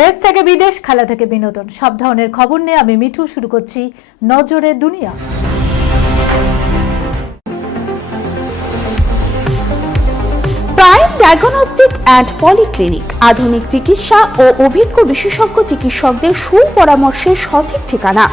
দেশ থেকে বিদেশ, খেলা থেকে বিনোদন, সব ধরনের খবর নিয়ে আমি মিঠু শুরু করছি নজরে দুনিয়া। প্রাইম ডায়াগনস্টিক অ্যান্ড পলিক্লিনিক আধুনিক চিকিৎসা ও অভিজ্ঞ বিশেষজ্ঞ চিকিৎসকদের সুপরামর্শের সঠিক ঠিকানা।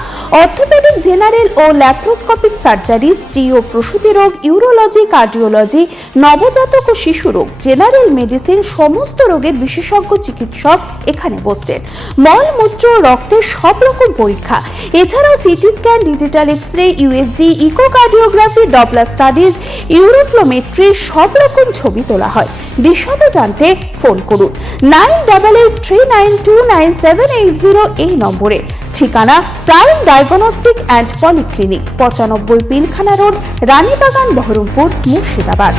অর্থোপেডিক, জেনারেল ও ল্যাপ্রোস্কোপিক সার্জারি, স্ত্রী ও প্রসূতি রোগ, ইউরোলজি, কার্ডিওলজি, নবজাতক ও শিশু রোগ, জেনারেল মেডিসিন, সমস্ত রোগের বিশেষজ্ঞ চিকিৎসক এখানে বসছেন। মল, মূত্র, রক্তের সব রকম পরীক্ষা, এছাড়াও CT scan, digital x-ray, USG, echocardiography, Doppler studies, uroflowmetry, সব রকম ছবি তোলা হয়। বিশদে জানতে ফোন করুন 9883929780 এই নম্বরে। ঠিকানা prime diagnostic and polyclinic, 95 Pilkhana road, Ranibagan, Baharampur, Murshidabad.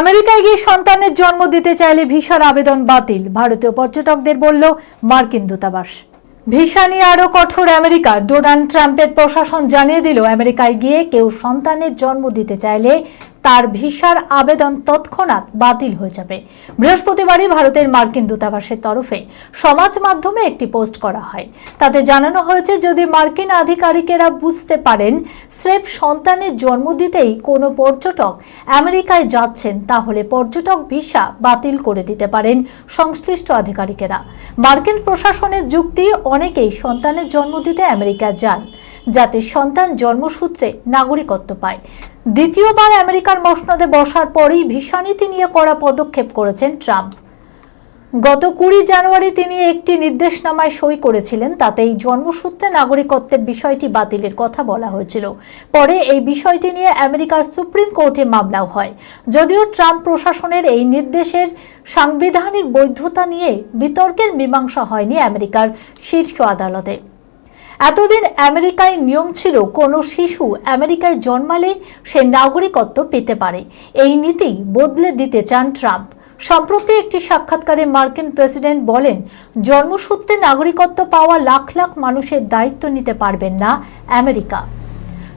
আমেরিকায় গিয়ে সন্তানের জন্ম দিতে চাইলে ভিসার আবেদন বাতিল, ভারতীয় পর্যটকদের বলল মার্কিন দূতাবাস। ভিসা নিয়ে আরো কঠোর আমেরিকা। ডোনাল্ড ট্রাম্পের প্রশাসন জানিয়ে দিল, আমেরিকায় গিয়ে কেউ সন্তানের জন্ম দিতে চাইলে তার ভিসার আবেদন তৎক্ষণাৎ বাতিল হয়ে যাবে। বৃহস্পতিবারই ভারতের মার্কিন দূতাবাসের তরফে সমাজ মাধ্যমে একটি পোস্ট করা হয়। তাতে জানানো হয়েছে, যদি মার্কিন আধিকারিকেরা বুঝতে পারেন স্রেফ সন্তানের জন্ম দিতেই কোনো পর্যটক আমেরিকায় যাচ্ছেন, তাহলে পর্যটক ভিসা বাতিল করে দিতে পারেন সংশ্লিষ্ট আধিকারিকেরা। মার্কিন প্রশাসনের যুক্তি, অনেকেই সন্তানের জন্ম দিতে আমেরিকা যান যাতে সন্তান জন্মসূত্রে নাগরিকত্ব পায়। দ্বিতীয়বার আমেরিকার মসনদে বসার পরেই ভিসা নীতি নিয়ে কড়া পদক্ষেপ করেছেন ট্রাম্প। গত 20 জানুয়ারি তিনি একটি নির্দেশনামায় সই করেছিলেন, তাতেই জন্মসূত্রে নাগরিকত্বের বিষয়টি বাতিলের কথা বলা হয়েছিল। পরে এই বিষয়টি নিয়ে আমেরিকার সুপ্রিম কোর্টে মামলাও হয়। যদিও ট্রাম্প প্রশাসনের এই নির্দেশের সাংবিধানিক বৈধতা নিয়ে বিতর্কের মীমাংসা হয়নি আমেরিকার শীর্ষ আদালতে। এতদিন আমেরিকায় নিয়ম ছিল, কোনো শিশু আমেরিকায় জন্মালে সে নাগরিকত্ব পেতে পারে। এই নীতি বদলে দিতে চান ট্রাম্প। সম্প্রতি একটি সাক্ষাৎকারে মার্কিন প্রেসিডেন্ট বলেন, জন্মসূত্রে নাগরিকত্ব পাওয়া লাখ লাখ মানুষের দায়িত্ব নিতে পারবেন না আমেরিকা।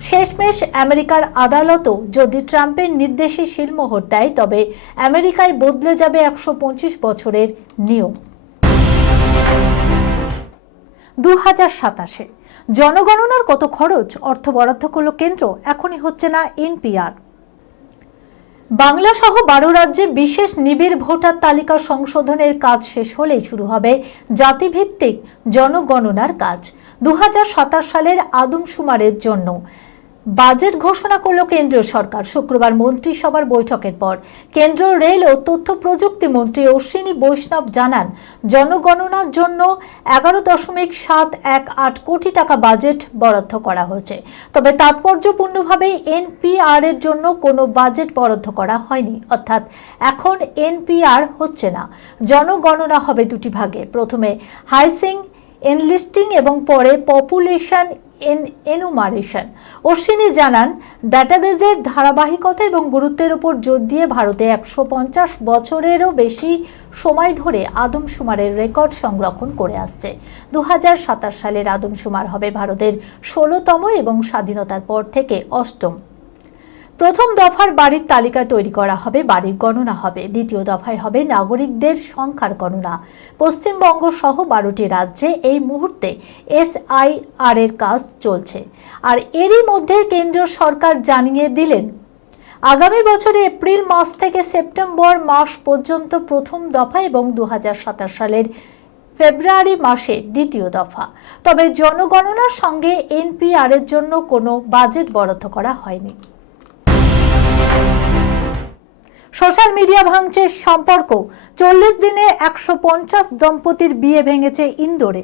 শেষমেশ আমেরিকার আদালতও যদি ট্রাম্পের নির্দেশে সিলমোহর দেয়, তবে আমেরিকায় বদলে যাবে 125 বছরের নিয়ম। 2027 জনগণনার কত খরচ, অর্থ বরাদ্দ করল কেন্দ্র, এখনই হচ্ছে না এনপিআর। বাংলা সহ 12 রাজ্যে বিশেষ নিবিড় ভোটার তালিকা সংশোধনের কাজ শেষ হলেই শুরু হবে জাতিভিত্তিক জনগণনার কাজ। 2027 সালের আদমশুমারের জন্য বাজেট ঘোষণা করল কেন্দ্রীয় সরকার শুক্রবার মন্ত্রিসভার বৈঠকের পর। কেন্দ্র রেল ও তথ্য প্রযুক্তি মন্ত্রী অশ্বিনী বৈষ্ণব জানান, জনগণনার জন্য 11.718 কোটি টাকা বাজেট বরাদ্দ করা হয়েছে। তবে তাৎপর্যপূর্ণভাবে এনপিআর এর জন্য কোনো বাজেট বরাদ্দ করা হয়নি, অর্থাৎ এখন এনপিআর হচ্ছে না। জনগণনা হবে দুটি ভাগে, প্রথমে হাউসিং এনলিস্টিং এবং পরে পপুলেশন এনুমারেশন। অশ্বিনী জানান, ডাটাবেজের ধারাবাহিকতা এবং গুরুত্বের উপর জোর দিয়ে ভারতে 150 বছরেরও বেশি সময় ধরে আদমশুমারের রেকর্ড সংরক্ষণ করে আসছে। 2027 সালের আদমশুমার হবে ভারতের 16তম এবং স্বাধীনতার পর থেকে 8ম। প্রথম দফার বাড়ির তালিকা তৈরি করা হবে, বাড়ির গণনা হবে। দ্বিতীয় দফায় হবে নাগরিকদের সংখ্যার গণনা। পশ্চিমবঙ্গ সহ 12টি রাজ্যে এই মুহূর্তে এসআইআর এর কাজ চলছে। আর এরই মধ্যে কেন্দ্রীয় সরকার জানিয়ে দিলেন, আগামী বছরে এপ্রিল মাস থেকে সেপ্টেম্বর মাস পর্যন্ত প্রথম দফা এবং 2027 সালের ফেব্রুয়ারি মাসে দ্বিতীয় দফা। তবে জনগণনার সঙ্গে এনপিআর এর জন্য কোনো বাজেট বরাদ্দ করা হয়নি। সোশ্যাল মিডিয়া ভাঙছে সম্পর্ক, 40 দিনে 150 দম্পতির বিয়ে ভেঙেছে ইন্দোরে।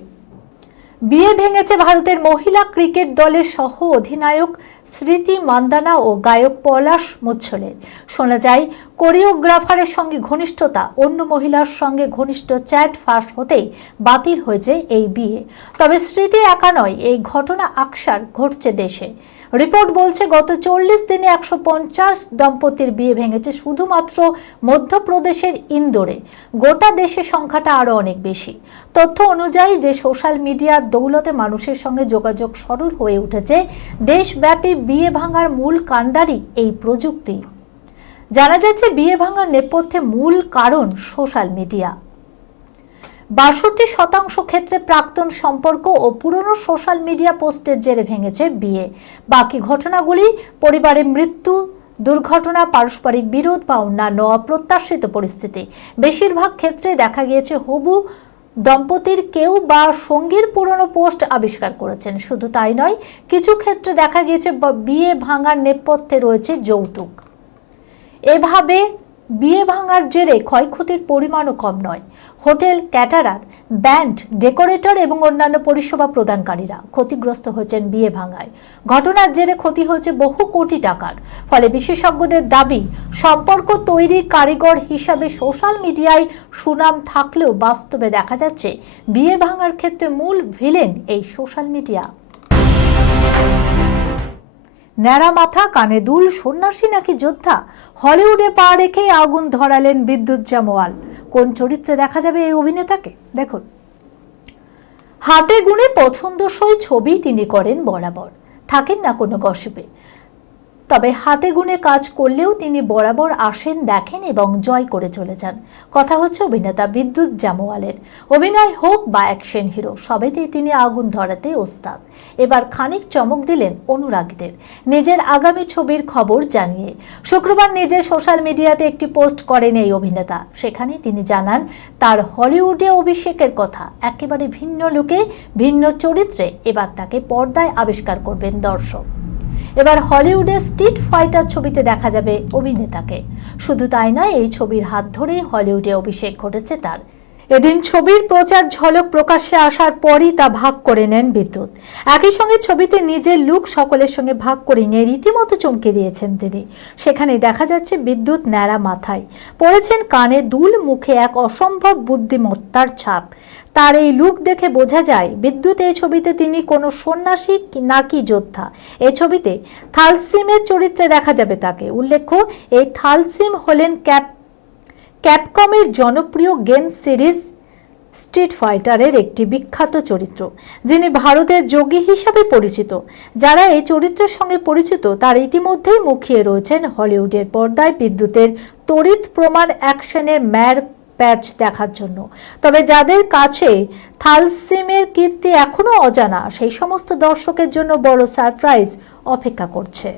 বিয়ে ভেঙেছে ভারতের মহিলা ক্রিকেট দলের সহ অধিনায়ক স্মৃতি মান্দানা ও গায়ক পলাশ মুচ্ছলের। শোনা যায়, কোরিওগ্রাফারের সঙ্গে ঘনিষ্ঠতা, অন্য মহিলার সঙ্গে ঘনিষ্ঠ চ্যাট ফাঁস হতেই বাতিল হয়েছে এই বিয়ে। তবে স্মৃতি একা নয়, এই ঘটনা আকসার ঘটছে দেশে। রিপোর্ট বলছে, গত 40 দিনে 150 দম্পতির বিয়ে ভেঙেছে শুধুমাত্র মধ্যপ্রদেশের ইন্দোরে। গোটা দেশে সংখ্যাটা আরো অনেক বেশি। তথ্য অনুযায়ী যে সোশ্যাল মিডিয়ার দৌলতে মানুষের সঙ্গে যোগাযোগ সরল হয়ে উঠেছে, দেশব্যাপী বিয়ে ভাঙার মূল কাণ্ডারই এই প্রযুক্তি। জানা যাচ্ছে বিয়ে ভাঙার নেপথ্যে মূল কারণ সোশ্যাল মিডিয়া। ৬২% ক্ষেত্রে প্রাক্তন সম্পর্ক ও পুরনো সোশ্যাল মিডিয়া পোস্টের জেরে ভেঙেছে বিয়ে। বাকি ঘটনাগুলি পরিবারে মৃত্যু, দুর্ঘটনা, পারস্পরিক বিরোধ বা অন্যান্য অপ্রত্যাশিত পরিস্থিতি। বেশিরভাগ ক্ষেত্রে দেখা গিয়েছে হবু দম্পতির কেউ বা সঙ্গীর পুরনো পোস্ট আবিষ্কার করেছেন। শুধু তাই নয়, কিছু ক্ষেত্রে দেখা গিয়েছে বিয়ে ভাঙার নেপথ্যে রয়েছে যৌতুক। এভাবে বিয়ে ভাঙার জেরে ক্ষয়ক্ষতির পরিমাণও কম নয়। হোটেল, ক্যাটারার, ব্যান্ড, ডেকোরেটর এবং অন্যান্য পরিষেবা প্রদানকারীরা ক্ষতিগ্রস্ত হয়েছেন বিয়ে ভাঙায়। ঘটনার জেরে ক্ষতি হয়েছে বহু কোটি টাকার। ফলে বিশেষজ্ঞদের দাবি, সম্পর্ক তৈরির কারিগর হিসাবে সোশ্যাল মিডিয়ায় সুনাম থাকলেও বাস্তবে দেখা যাচ্ছে বিয়ে ভাঙার ক্ষেত্রে মূল ভিলেন এই সোশ্যাল মিডিয়া। ন্যাড়া মাথা, কানে দুল, সন্ন্যাসী নাকি যোদ্ধা? হলিউডে পা রেখেই আগুন ধরালেন বিদ্যুৎ জামওয়াল। কোন চরিত্রে দেখা যাবে এই অভিনেতাকে দেখুন। হাতে গুণে পছন্দসই ছবি তিনি করেন বরাবর, থাকেন না কোনো গসিপে। তবে হাতে গুণে কাজ করলেও তিনি বরাবর আসেন, দেখেন এবং জয় করে চলে যান। কথা হচ্ছে অভিনেতা বিদ্যুৎ জামওয়ালের। অভিনয় হোক বা অ্যাকশন হিরো, সবেতেই তিনি আগুন ধরাতে ওস্তাদ। এবার খানিক চমক দিলেন অনুরাগীদের নিজের আগামী ছবির খবর জানিয়ে। শুক্রবার নিজের সোশ্যাল মিডিয়াতে একটি পোস্ট করেন এই অভিনেতা। সেখানে তিনি জানান তার হলিউডে অভিষেকের কথা। একেবারে ভিন্ন লুকে, ভিন্ন চরিত্রে এবার তাকে পর্দায় আবিষ্কার করবেন দর্শক। এবার হলিউডে স্ট্রিট ফাইটার ছবিতে দেখা যাবে অভিনেতাকে। শুধু তাই নয়, এই ছবির হাত ধরেই হলিউডে অভিষেক ঘটেছে তার। এদিন ছবির প্রচার ঝলক প্রকাশ্যে আসার পরই তা ভাগ করে নেন বিদ্যুৎ। একই সঙ্গে ছবিতে নিজের লুক সকলের সঙ্গে ভাগ করে নিয়ে রীতিমতো চমকে দিয়েছেন তিনি। সেখানে দেখা যাচ্ছে বিদ্যুৎ ন্যাড়া মাথায়, পরেছেন কানে দুল, মুখে এক অসম্ভব বুদ্ধিমত্তার ছাপ। তার এই লুক দেখে বোঝা যায় বিদ্যুৎ এই ছবিতে তিনি কোনো সন্ন্যাসী নাকি যোদ্ধা। এই ছবিতে থালসিমের চরিত্রে দেখা যাবে তাকে। উল্লেখ্য, এই থালসিম হলেন ক্যাপকমের জনপ্রিয় গেম সিরিজ স্ট্রিট ফাইটারের একটি বিখ্যাত চরিত্র, যিনি ভারতের যোগী হিসাবে পরিচিত। যারা এই চরিত্রের সঙ্গে পরিচিত তার ইতিমধ্যেই মুখিয়ে রয়েছেন হলিউডের পর্দায় বিদ্যুতের তড়িৎ প্রমাণ অ্যাকশনের ম্যার প্যাচ দেখার জন্য। তবে যাদের কাছে থালসিমের কীর্তি এখনো অজানা, সেই সমস্ত দর্শকের জন্য বড় সারপ্রাইজ অপেক্ষা করছে।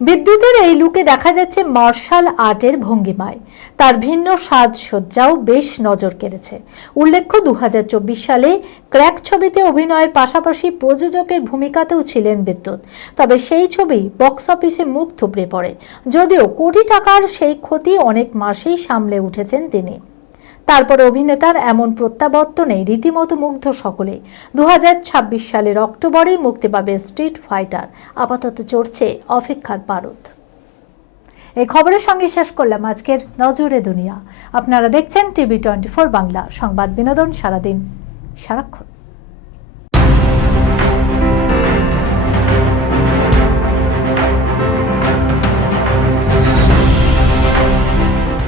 বিদ্যুতের এই লুকে দেখা যাচ্ছে মার্শাল আর্টের ভঙ্গিমায়। তার ভিন্ন সাজসজ্জাও বেশ নজর কেড়েছে। উল্লেখ্য, ২০২৪ সালে ক্র্যাক ছবিতে অভিনয়ের পাশাপাশি প্রযোজকের ভূমিকাতেও ছিলেন বিদ্যুৎ। তবে সেই ছবি বক্স অফিসে মুখ থুবড়ে পড়ে। যদিও কোটি টাকার সেই ক্ষতি অনেক মাসেই সামলে উঠেছেন তিনি। তারপরে অভিনেতার এমন প্রত্যাবর্তনে রীতিমতো মুগ্ধ সকলে। ২০২৬ সালের অক্টোবরে মুক্তি পাবে স্ট্রিট ফাইটার। আপাতত চড়ছে অপেক্ষার পারদ। এই খবরের সঙ্গে শেষ করলাম আজকের নজরে দুনিয়া। আপনারা দেখছেন টিভি 24 বাংলা, সংবাদ বিনোদন সারাদিন সারাক্ষণ।